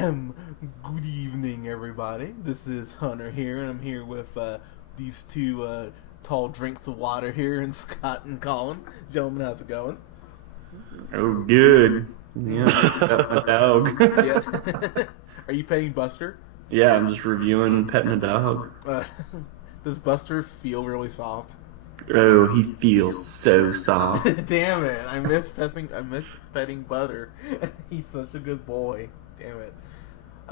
Good evening, everybody. This is Hunter here, and I'm here with these two tall drinks of water here, and Scott and Colin. Gentlemen, how's it going? Oh, good. Yeah, got my dog. Yeah. Are you petting Buster? Yeah, I'm just reviewing petting a dog. Does Buster feel really soft? Oh, he feels so soft. Damn it! I miss petting Butter. He's such a good boy. Damn it.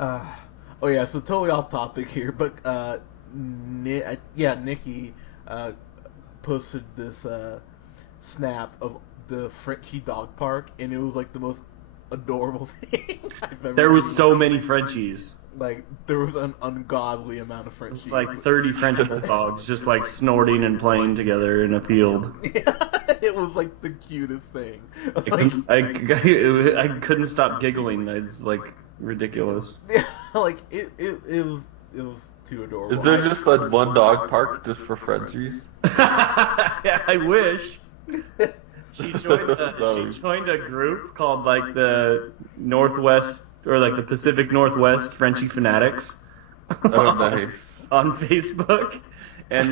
Oh yeah, so totally off topic here, but Nikki posted this snap of the Frenchie dog park, and it was like the most adorable thing I've ever There was seen. so many Frenchies. Like there was an ungodly amount of Frenchies. It's like 30 French bulldogs just like snorting and playing together in a field. Yeah, it was like the cutest thing. I couldn't stop giggling. It's like ridiculous. Yeah, like it was too adorable. Is there just that one dog park just for Frenchies? Yeah, I wish. She joined a group called like the Northwest or like the Pacific Northwest Frenchie Fanatics. Oh, nice. On Facebook, and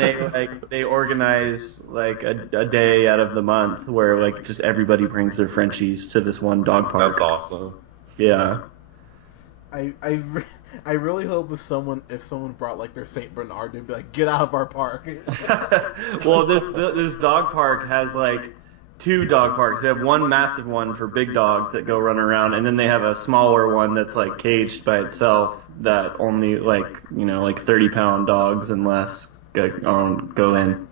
they organize like a day out of the month where like just everybody brings their Frenchies to this one dog park. That's awesome. Yeah. I really hope if someone brought like their Saint Bernard, they'd be like, get out of our park. Well, this dog park has like two dog parks. They have one massive one for big dogs that go run around, and then they have a smaller one that's like caged by itself that only like 30-pound dogs and less go in.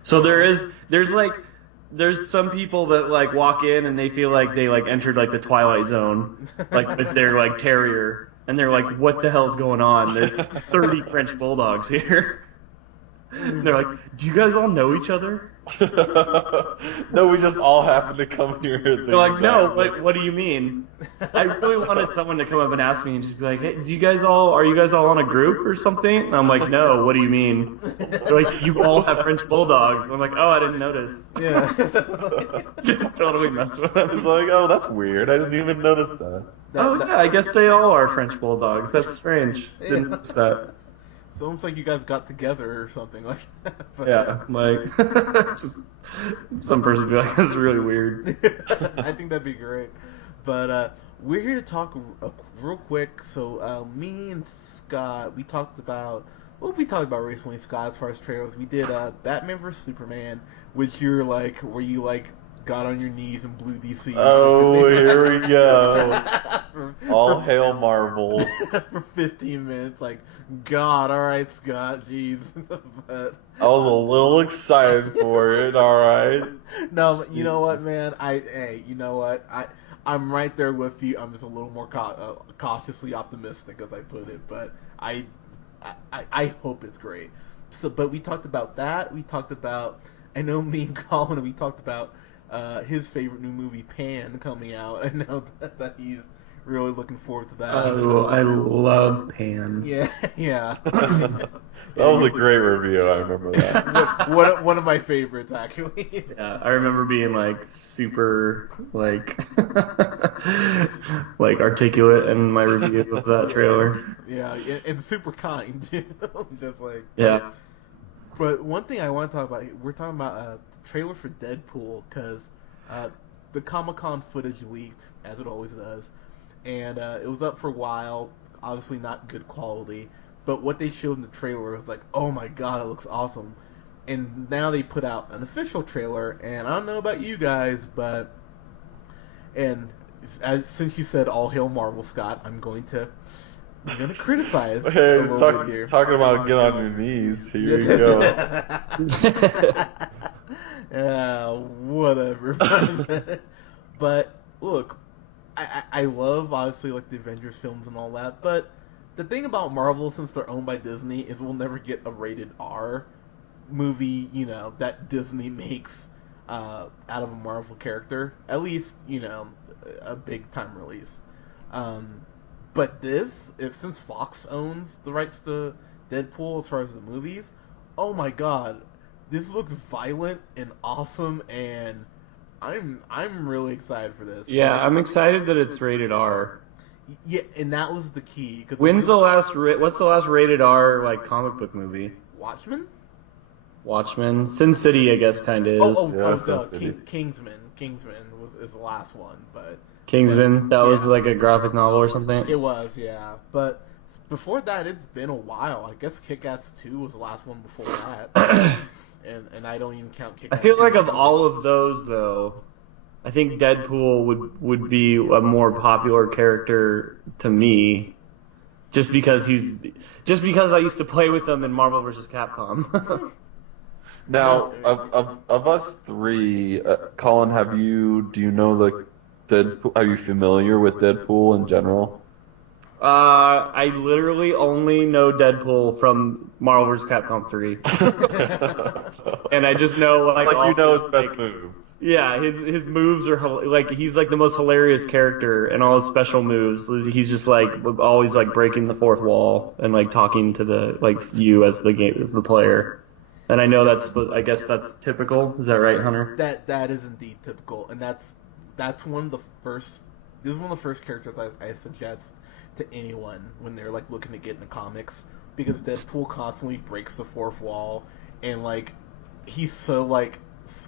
So there's some people that like walk in and they feel like they like entered like the Twilight Zone, like with their like terrier, and they're like, what the hell's going on? There's 30 French bulldogs here. They're like, do you guys all know each other? No, we just all happen to come here. They're like, no, what do you mean? I really wanted someone to come up and ask me and just be like, hey, are you guys all on a group or something? And I'm like, no, what do you mean? They're like, you all have French bulldogs. And I'm like, oh, I didn't notice. Yeah. Just totally messed with them. It's like, oh, that's weird. I didn't even notice that. Yeah, I guess they all are French bulldogs. That's strange. Didn't notice that. It's almost like you guys got together or something like that. But, yeah, like just some person would be like, "That's really weird." I think that'd be great. But we're here to talk real quick. So me and Scott, we talked about recently, Scott, as far as trailers. We did Batman vs Superman, which you're like, where you like got on your knees and blew DC. Oh, here we go. All hail Marvel. For 15 minutes, like, God, alright, Scott, jeez. But I was a little excited for it, alright. no, but you know what, man? You know what? I'm right there with you. I'm just a little more cautiously optimistic, as I put it, but I hope it's great. So, but we talked about that. We talked about, I know me and Colin, we talked about his favorite new movie, Pan, coming out. I know that he's really looking forward to that. Oh, I love Pan. Yeah, yeah. That was a great review. I remember that. One of my favorites, actually. Yeah, I remember being like super like like articulate in my review of that trailer. Yeah, and super kind too. Just like yeah. But one thing I want to talk about, we're talking about trailer for Deadpool, because the Comic-Con footage leaked, as it always does, and it was up for a while, obviously not good quality, but what they showed in the trailer was like, oh my god, it looks awesome. And now they put out an official trailer, and I don't know about you guys, but, and since you said all hail Marvel, Scott, I'm going to criticize a Hey, little bit here. talking about get on your knees. Here you go. Yeah, whatever. But look, I love obviously like the Avengers films and all that, but the thing about Marvel, since they're owned by Disney, is we'll never get a rated R movie, that Disney makes out of a Marvel character. At least, a big time release. But since Fox owns the rights to Deadpool as far as the movies, oh my god, this looks violent and awesome, and I'm really excited for this. Yeah, I'm excited that it's rated R. Yeah, and that was the key. What's the last rated R like comic book movie? Watchmen? Watchmen. Sin City, I guess, kind of is. Kingsman. Kingsman is the last one, but Kingsman. That was like a graphic novel or something. It was, yeah. But before that, it's been a while. I guess Kick-Ass 2 was the last one before that, and I don't even count Kick-Ass. I feel like of all of those, though, I think Deadpool would be a more popular character to me, just because I used to play with them in Marvel vs. Capcom. Now, of us three, Colin, do you know the Deadpool? Are you familiar with Deadpool in general? I literally only know Deadpool from Marvel vs. Capcom 3. And I just know like you know his best moves. Yeah, his moves are like he's like the most hilarious character, and all his special moves. He's just like always like breaking the fourth wall and like talking to you as the player. And I know I guess that's typical. Is that right, Hunter? That is indeed typical, and that's one of the first. This is one of the first characters I suggest to anyone when they're like looking to get into comics, because Deadpool constantly breaks the fourth wall, and like he's so like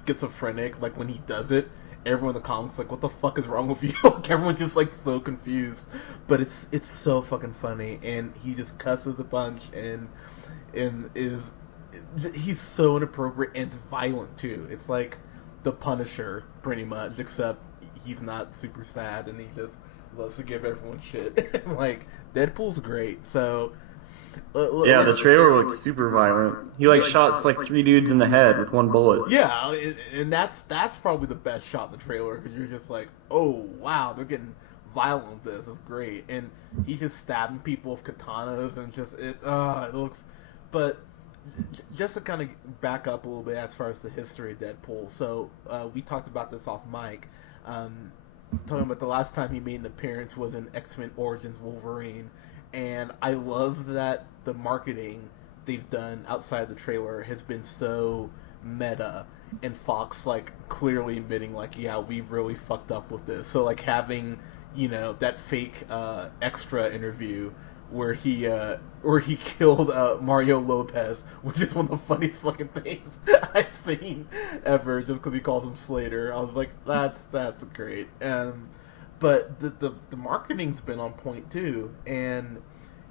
schizophrenic. Like when he does it, everyone in the comics like, what the fuck is wrong with you? Like everyone's just like so confused, but it's so fucking funny, and he just cusses a bunch and he's so inappropriate and violent too. It's like the Punisher pretty much, except he's not super sad and he just loves to give everyone shit. Like Deadpool's great. So yeah, the trailer looks super violent. He like shot like 3 dudes in the head with 1 bullet. Yeah, and that's probably the best shot in the trailer, because you're just like, oh wow, they're getting violent with this. It's great, and he's just stabbing people with katanas, and just it looks. But just to kind of back up a little bit as far as the history of Deadpool, so we talked about this off mic. Talking about the last time he made an appearance was in X-Men Origins Wolverine, and I love that the marketing they've done outside the trailer has been so meta, and Fox like clearly admitting like, yeah, we really fucked up with this. So like having, you know, that fake extra interview where he killed Mario Lopez, which is one of the funniest fucking things I've seen ever, just because he calls him Slater. I was like, that's great. But the marketing's been on point too, and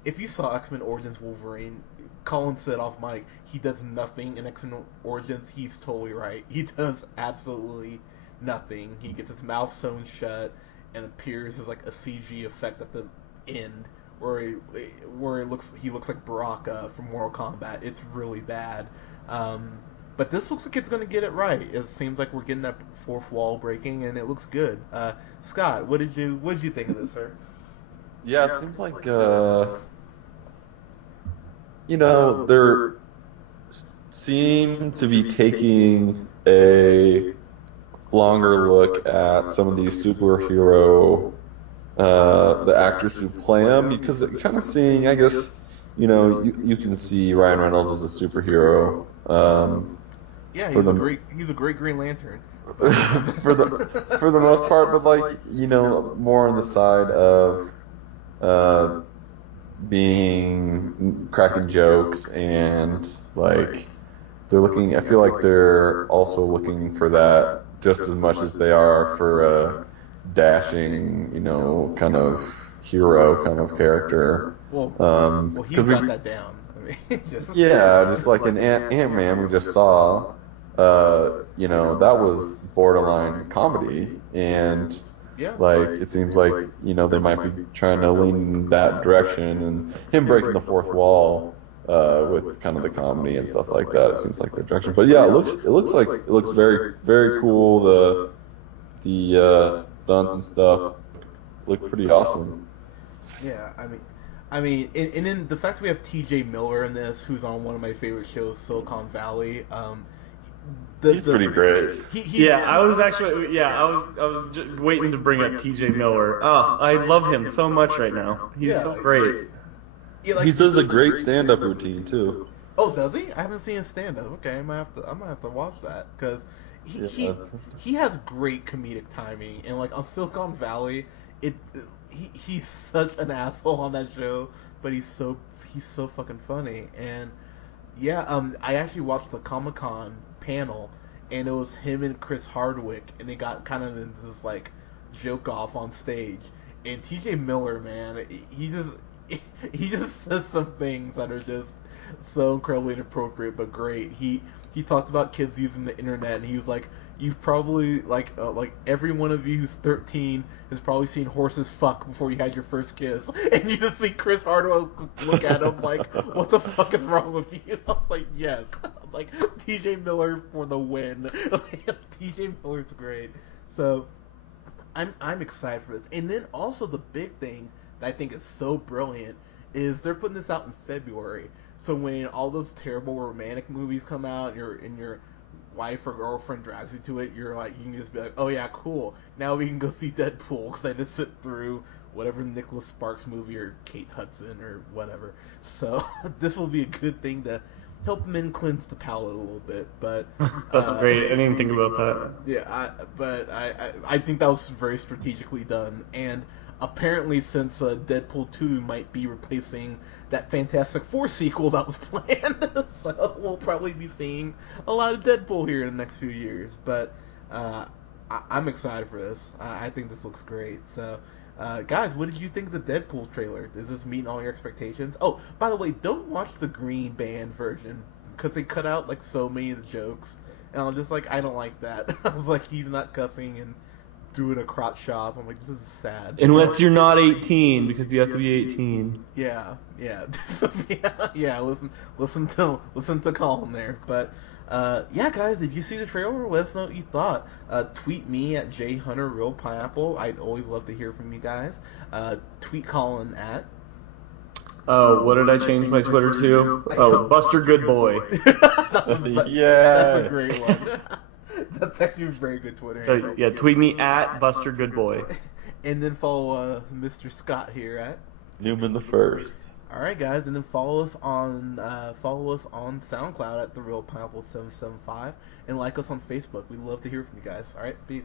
if you saw X-Men Origins Wolverine, Colin said off mic, he does nothing in X-Men Origins. He's totally right. He does absolutely nothing. He gets his mouth sewn shut and appears as like a CG effect at the end, where he looks like Baraka from Mortal Kombat. It's really bad. But this looks like it's going to get it right. It seems like we're getting that fourth wall breaking, and it looks good. Scott, what did you think of this, sir? Yeah, it seems like they're seem to be taking a longer look at some of these superhero the actors who play them, because you're kind of seeing, I guess, you can see Ryan Reynolds as a superhero. Yeah, he's a great Green Lantern. for the most part, but like, more on the side of being cracking jokes, and like I feel like they're also looking for that just as much as they are for a dashing, kind of hero kind of character. Well, he's got that down. I mean, just like in Ant-Man we just saw, that was borderline comedy, and it seems like, they might be trying to lean in that direction, and him breaking the fourth wall with kind of the comedy and stuff like that. It seems like the direction. But yeah, it looks very, very cool. The stunts and stuff look pretty awesome. Yeah, I mean, and then the fact that we have T.J. Miller in this, who's on one of my favorite shows, Silicon Valley. He's pretty great. I was just waiting to bring up T.J. Miller. Oh, I love him so much right now. He's so great. Yeah, he does a great stand-up routine too. Oh, does he? I haven't seen his stand-up. Okay, I might have to watch that, because he has great comedic timing, and like on Silicon Valley, he's such an asshole on that show, but he's so fucking funny. And yeah, I actually watched the Comic-Con panel, and it was him and Chris Hardwick, and they got kind of into this like joke off on stage. And T.J. Miller, man, he just says some things that are just so incredibly inappropriate but great. He talked about kids using the internet, and he was like, "You've probably like every one of you who's 13 has probably seen horses fuck before you had your first kiss." And you just see Chris Hardwick look at him like, "What the fuck is wrong with you?" I was like, "Yes." I'm like, T.J. Miller for the win. T.J. Miller's great. So I'm excited for this. And then also the big thing that I think is so brilliant is they're putting this out in February. So when all those terrible romantic movies come out, and your wife or girlfriend drags you to it, you're like, you can just be like, oh yeah, cool. Now we can go see Deadpool, because I did sit through whatever Nicholas Sparks movie or Kate Hudson or whatever. So this will be a good thing to help men cleanse the palate a little bit. But that's great. I didn't think about that. Yeah, I think that was very strategically done. And apparently, since Deadpool 2 might be replacing that Fantastic Four sequel that was planned, so we'll probably be seeing a lot of Deadpool here in the next few years. But I'm excited for this. I think this looks great. So, guys, what did you think of the Deadpool trailer? Is this meeting all your expectations? Oh, by the way, don't watch the Green Band version, because they cut out like so many of the jokes. And I'm just like, I don't like that. I was like, he's not cussing and doing a crotch shop. I'm like, this is sad. Unless you're not 18, because you have to be 18. Yeah. Listen to Colin there. But yeah, guys, did you see the trailer? Let us know what you thought. Tweet me at jhunterrealpineapple. I'd always love to hear from you guys. Tweet Colin at. Oh, what did I change my Twitter to? Oh, Buster Goodboy. Yeah. That's a great one. That's actually a very good Twitter So handle. yeah, tweet me at Buster Goodboy. And then follow Mr. Scott here at Newman the First. All right, guys, and then follow us on SoundCloud at The Real Pineapple 775, and like us on Facebook. We'd love to hear from you guys. All right, peace.